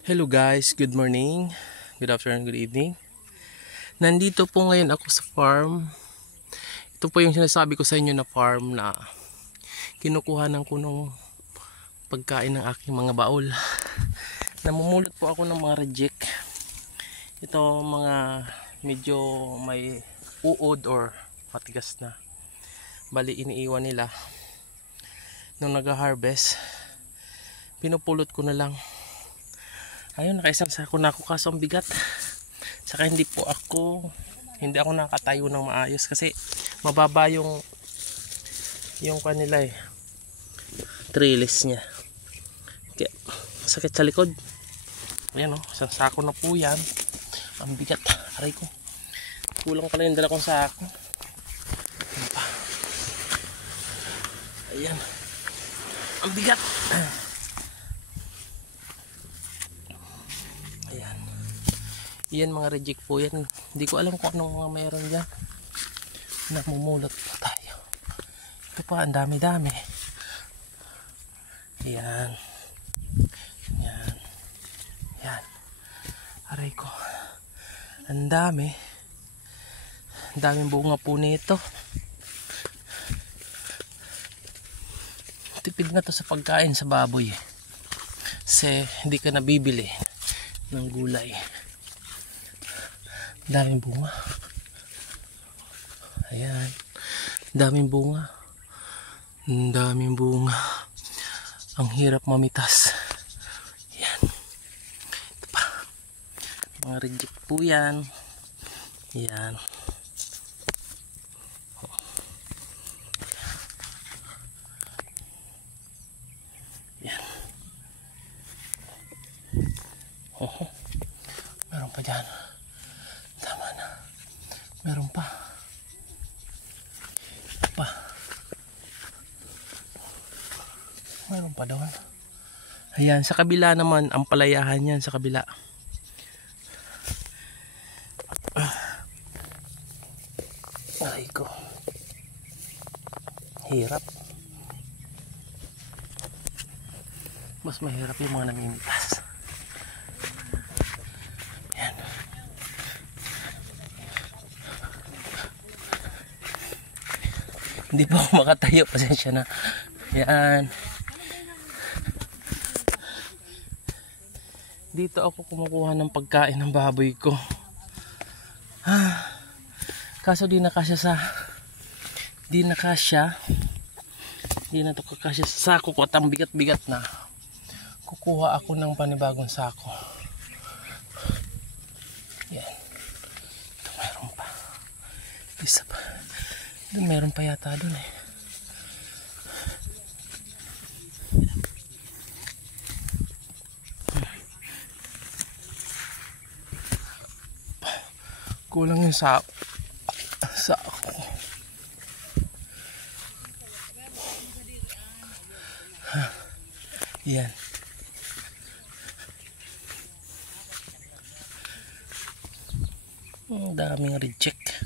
Hello guys, good morning, good afternoon, good evening. Nandito po ngayon ako sa farm. Ito po yung sinasabi ko sa inyo na farm na kinukuhanan ko ng pagkain ng aking mga baol. Namumulot po ako ng mga reject. Ito mga medyo may uod or matigas na. Bali iniiwan nila. Nung nag-harvest, pinupulot ko na lang. Ayun, nakaisang sako na ako kaso ang bigat. Saka hindi ako nakatayo ng maayos kasi mababa yung kanila trellis niya. Kaya sakit sa likod. Ayan isang sako na po yan. Ang bigat, aray ko. Kulang pala yung dala kong sako. Ayan. Ang bigat. Ayan. Yan mga reject po yan. Hindi ko alam kung anong mga mayroon dyan. Namumulot po tayo. Ito pa, ang dami-dami. Ayan. Ayan. Ayan. Aray ko. Ang dami. Ang daming bunga po nito. Tipid na to sa pagkain sa baboy. Kasi hindi ka nabibili ng gulay. Daming bunga. Ayan. Daming bunga. Daming bunga. Ang hirap mamitas. Ayan. Ito pa. Mga reject po yan. Ayan. Ayan. Meron pa dyan. Tama na. Meron pa. Meron pa doon. Ayan, sa kabila naman, ang palayahan yan sa kabila. Ay ko. Hirap. Mas mahirap yung mga namimitas. Ayan. Hindi pa ako makatayo, pasensya na. Ayan. Dito ako kumukuha ng pagkain ng baboy ko. Kaso di na to kakasya sa sako ko at ang bigat-bigat na. Kukuha ako ng panibagong sako. Yan. Ito meron pa. Isa pa. Meron pa yata doon Kulang yung sako. Yan. Ang daming reject.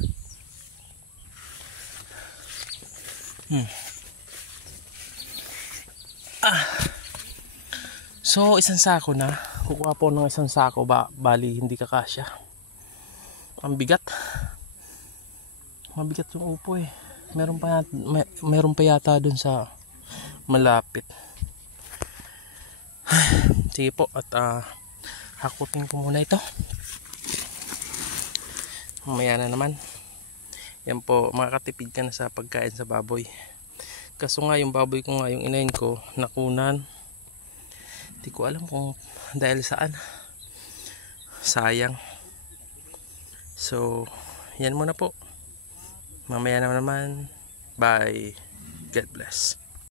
So isang sako na. Kukuha po ng isang sako bali hindi kakasya. Ang bigat. Mabigat yung upo meron pa yata dun sa malapit. Sige po at hakutin ko muna ito. Mamaya na naman. Yan po, makakatipid ka na sa pagkain sa baboy. Kaso nga yung baboy ko nga, yung inahin ko, nakunan. Hindi ko alam kung dahil saan. Sayang. So, yan muna po. Mamaya na naman. Bye. God bless.